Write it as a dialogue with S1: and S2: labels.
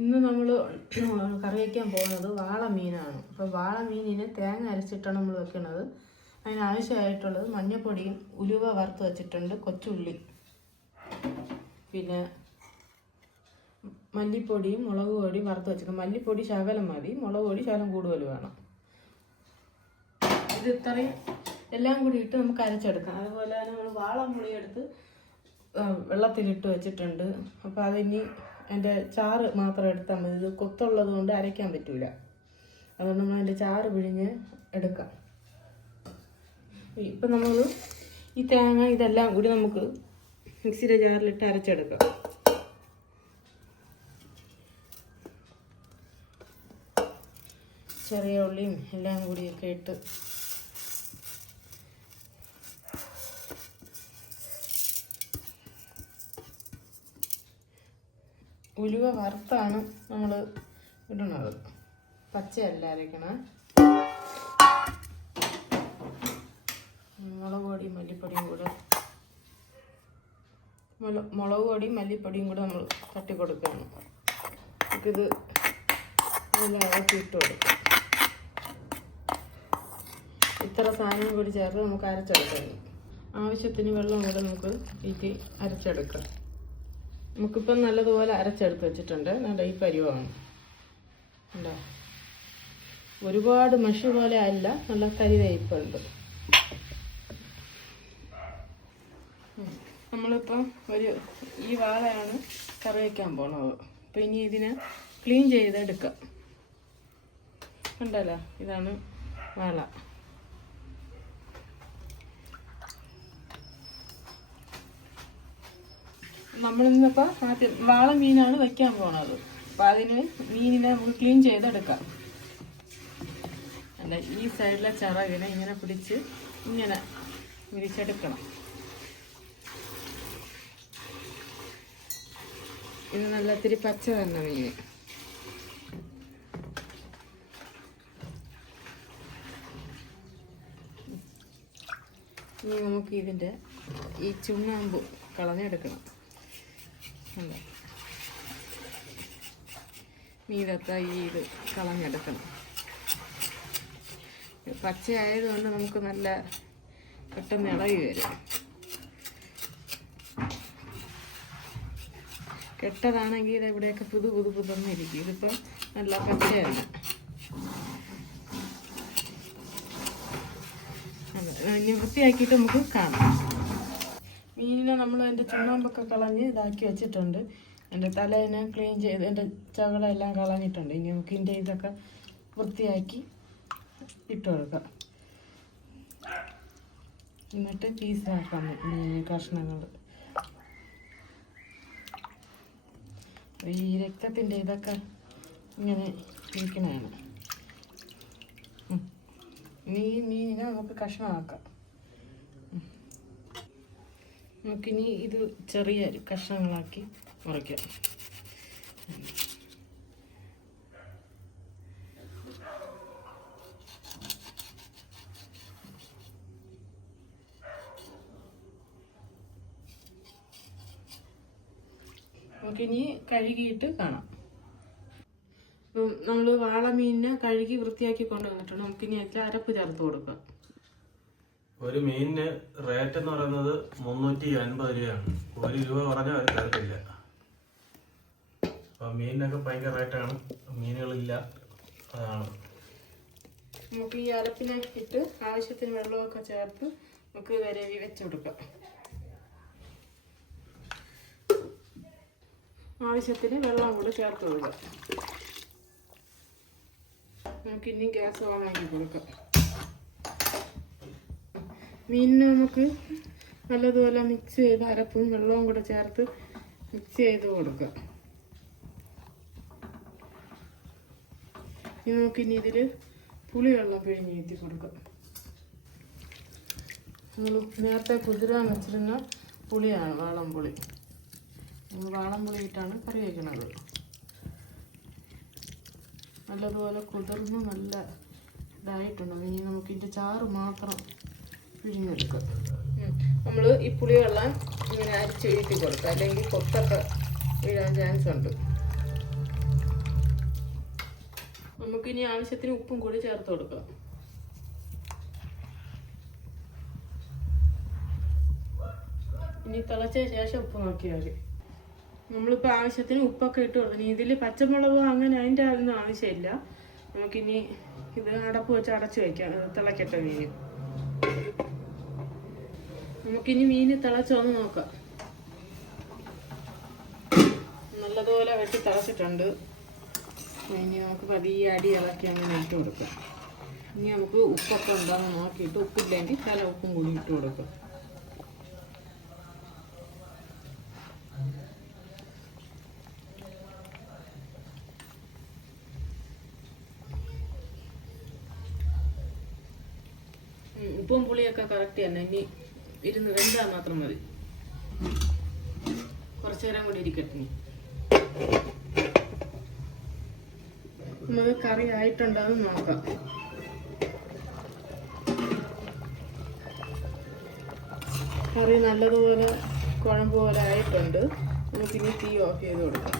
S1: ഇന്ന് നമ്മൾ കറി വയ്ക്കാൻ പോകുന്നത് വാള മീനാണ് അപ്പോൾ വാള മീനിന് തേങ്ങ അരച്ചിട്ടാണ് നമ്മൾ വെക്കുന്നത്. അതിനാവശ്യമായിട്ടുള്ളത് മഞ്ഞപ്പൊടിയും ഉലുവ വറുത്ത് വെച്ചിട്ടുണ്ട് കൊച്ചുള്ളി. പിന്നെ മല്ലിപ്പൊടിയും മുളക് പൊടിയും വറുത്ത് വെച്ചിട്ടുണ്ട്. മല്ലിപ്പൊടി ശകലം മതി മുളക് പൊടി ശകലം കൂടുതൽ വേണം. ഇത് ഇത്രയും എല്ലാം കൂടി ഇട്ട് നമുക്ക് അരച്ചെടുക്കാം. അതുപോലെ തന്നെ നമ്മൾ വാളംപുളി എടുത്ത് ആ, വെള്ളത്തിലിട്ട് വെച്ചിട്ടുണ്ട്. അപ്പോൾ അതിനി അതിന്റെ ചാറ് മാത്രം എടുത്താൽ മതി. ഇത് കൊത്തുള്ളത് കൊണ്ട് അരയ്ക്കാൻ പറ്റൂല. അതുകൊണ്ട് നമ്മൾ അതിന്റെ ചാറ് പിഴിഞ്ഞ് എടുക്കാം. ഇപ്പം നമ്മൾ ഈ തേങ്ങ ഇതെല്ലാം കൂടി നമുക്ക് മിക്സിയുടെ ജാറിലിട്ട് അരച്ചെടുക്കാം. ചെറിയ ഉള്ളിയും എല്ലാം കൂടിയൊക്കെ ഇട്ട് ഉലുവ വറുത്താണ് നമ്മൾ ഇടുന്നത് പച്ചയല്ല അരയ്ക്കണേ മുളക് പൊടിയും മല്ലിപ്പൊടിയും കൂടെ. മുള- മുളക് പൊടിയും മല്ലിപ്പൊടിയും കൂടെ നമ്മൾ തട്ടി കൊടുക്കുകയാണ് നമുക്കിത് അതിനകത്ത് ഇട്ട് കൊടുക്കാം. ഇത്ര സാധനം കൂടി ചേർത്ത് നമുക്ക് അരച്ചെടുക്കാം. ആവശ്യത്തിന് വെള്ളം കൂടെ നമുക്ക് ഇത് അരച്ചെടുക്കാം. നമുക്കിപ്പം നല്ലതുപോലെ അരച്ചെടുത്ത് വെച്ചിട്ടുണ്ട്. നല്ല ഈ പരിവാണ് ഉണ്ടോ ഒരുപാട് മഷി പോലെ അല്ല നല്ല കരിവേപ്പുണ്ട്. നമ്മളിപ്പം ഒരു ഈ വാളയാണ് കറി വയ്ക്കാൻ പോണത്. അപ്പം ഇനി ഇതിനെ ക്ലീൻ ചെയ്തെടുക്കാം. ഉണ്ടല്ലോ ഇതാണ് നമ്മളിന്നിപ്പോൾ ആദ്യം വാള മീനാണ് വെക്കാൻ പോണത്. അപ്പം അതിന് മീനിനെ നമുക്ക് ക്ലീൻ ചെയ്തെടുക്കാം. അല്ല ഈ സൈഡിലെ ചിറകിനെ ഇങ്ങനെ പിടിച്ച് ഇങ്ങനെ വിരിച്ചെടുക്കണം. ഇത് നല്ല ഇത്തിരി പച്ച തന്നെ മീൻ. ഇനി നമുക്ക് ഇതിന്റെ ഈ ചുണ്ണാമ്പ് കളഞ്ഞെടുക്കണം. മീനത്തെ ഈ ഇത് കളഞ്ഞെടുക്കണം. പച്ചയായതുകൊണ്ട് നമുക്ക് നല്ല പെട്ടെന്ന് ഇളകി വരും. കെട്ടതാണെങ്കിൽ ഇത് ഇവിടെയൊക്കെ പുതു പുതു പുതന്നിരിക്കും. ഇതിപ്പം നല്ല പച്ചയാണ്. ഇനി വൃത്തിയാക്കിയിട്ട് നമുക്ക് കാണാം. മീനിനെ നമ്മൾ അതിന്റെ ചുണ്ണാമ്പൊക്കെ കളഞ്ഞ് ഇതാക്കി വെച്ചിട്ടുണ്ട്. എന്റെ തലേനെ ക്ലീൻ ചെയ്ത് എന്റെ ചകളെല്ലാം കളഞ്ഞിട്ടുണ്ട്. ഇനി നമുക്ക് ഇതിന്റെ ഇതൊക്കെ വൃത്തിയാക്കി ഇട്ട് കൊടുക്കാം. എന്നിട്ട് പീസാക്കാം മീൻ കഷ്ണങ്ങൾ ഈ രക്തത്തിന്റെ ഇതൊക്കെ ഇങ്ങനെ ഇരിക്കണതാണ്. ഉം. ഇനി ഈ മീനിനെ നമുക്ക് കഷ്ണമാക്കാം. നമുക്കിനി ഇത് ചെറിയ കഷ്ണങ്ങളാക്കി മുറിക്കാം. നമുക്കിനി കഴുകിയിട്ട് കാണാം. അപ്പം നമ്മൾ വാളമീനിനെ കഴുകി വൃത്തിയാക്കി കൊണ്ടുവന്നിട്ടുണ്ട്. നമുക്കിനി അതിൽ അരപ്പ് ചേർത്ത് കൊടുക്കാം.
S2: ഒരു മീനിന് റേറ്റ് എന്ന് പറയുന്നത് മുന്നൂറ്റി അൻപത് രൂപയാണ്. ഒരു രൂപ പറഞ്ഞാൽ അവർ തരത്തില്ല. അപ്പൊ മീനിനൊക്കെ ഭയങ്കര റേറ്റാണ് മീനുകളില്ല. അതാണ്.
S1: നമുക്ക് ഈ അരപ്പിനെ ഇട്ട് ആവശ്യത്തിന് വെള്ളമൊക്കെ ചേർത്ത് നമുക്ക് വരവി വെച്ച് കൊടുക്കാം. ആവശ്യത്തിന് വെള്ളം കൂടെ ചേർത്ത് കൊടുക്കാം. നമുക്ക് ഇനി ഗ്യാസ് ആക്കി കൊടുക്കാം. മീനിനെ നമുക്ക് നല്ലതുപോലെ മിക്സ് ചെയ്ത് അരപ്പും വെള്ളവും കൂടെ ചേർത്ത് മിക്സ് ചെയ്ത് കൊടുക്കാം ഇനി നമുക്കിനി ഇതിൽ പുളിവെള്ളം പിഴിഞ്ഞ് എത്തി കൊടുക്കാം. നമ്മൾ നേരത്തെ കുതിരാൻ വെച്ചിരുന്ന പുളിയാണ് വാളംപുളി. നമ്മൾ വാളംപുളി ഇട്ടാണ് കറി വയ്ക്കുന്നത് നല്ലതുപോലെ കുതിർന്ന് നല്ല ഇതായിട്ടുണ്ട്. ഇനി നമുക്ക് ഇതിന്റെ ചാറ് മാത്രം നമ്മൾ ഈ പുളിവെള്ളം ഇങ്ങനെ അരിച്ച് വീട്ടി കൊടുക്കാം അല്ലെങ്കിൽ കൊത്തൊക്കെ വീഴാൻ ചാൻസ് ഉണ്ട്. നമുക്കിനി ആവശ്യത്തിന് ഉപ്പും കൂടി ചേർത്ത് കൊടുക്കാം. ഇനി തിളച്ച ശേഷം ഉപ്പ് നോക്കിയാൽ നമ്മളിപ്പോൾ ആവശ്യത്തിന് ഉപ്പൊക്കെ ഇട്ട് കൊടുക്കണം ഇതിൽ പച്ചമുളക് അങ്ങനെ അതിന്റെ ഒന്നും ആവശ്യമില്ല. നമുക്കിനി ഇത് അടപ്പ് വെച്ച് അടച്ച് വയ്ക്കാം തിളക്കട്ടെ മീൻ നമുക്കിനി മീൻ തിളച്ചൊന്ന് നോക്കാം. നല്ലതുപോലെ വെട്ടി തിളച്ചിട്ടുണ്ട്. ഇനി നമുക്ക് പതിയെ അടി ഇളക്കി അങ്ങനെ ഇട്ട് കൊടുക്കാം. ഇനി നമുക്ക് ഉപ്പൊക്കെ ഉണ്ടോയെന്ന് നോക്കിയിട്ട് ഉപ്പില്ലെങ്കിൽ തല ഉപ്പും കൂടി ഇട്ട് കൊടുക്കാം. ഉപ്പും പുളിയൊക്കെ കറക്റ്റ് തന്നെ. ഇനി ഇരുന്ന് വെന്താൽ മാത്രം മതി. കുറച്ചു നേരം കൂടി ഇരിക്കട്ടെ. നമുക്ക് കറി ആയിട്ടുണ്ടോ എന്ന് നോക്കാം. കറി നല്ലതുപോലെ കുഴമ്പ് പോലെ ആയിട്ടുണ്ട്. നമുക്കിനി തീ ഓഫ് ചെയ്ത് കൊടുക്കാം.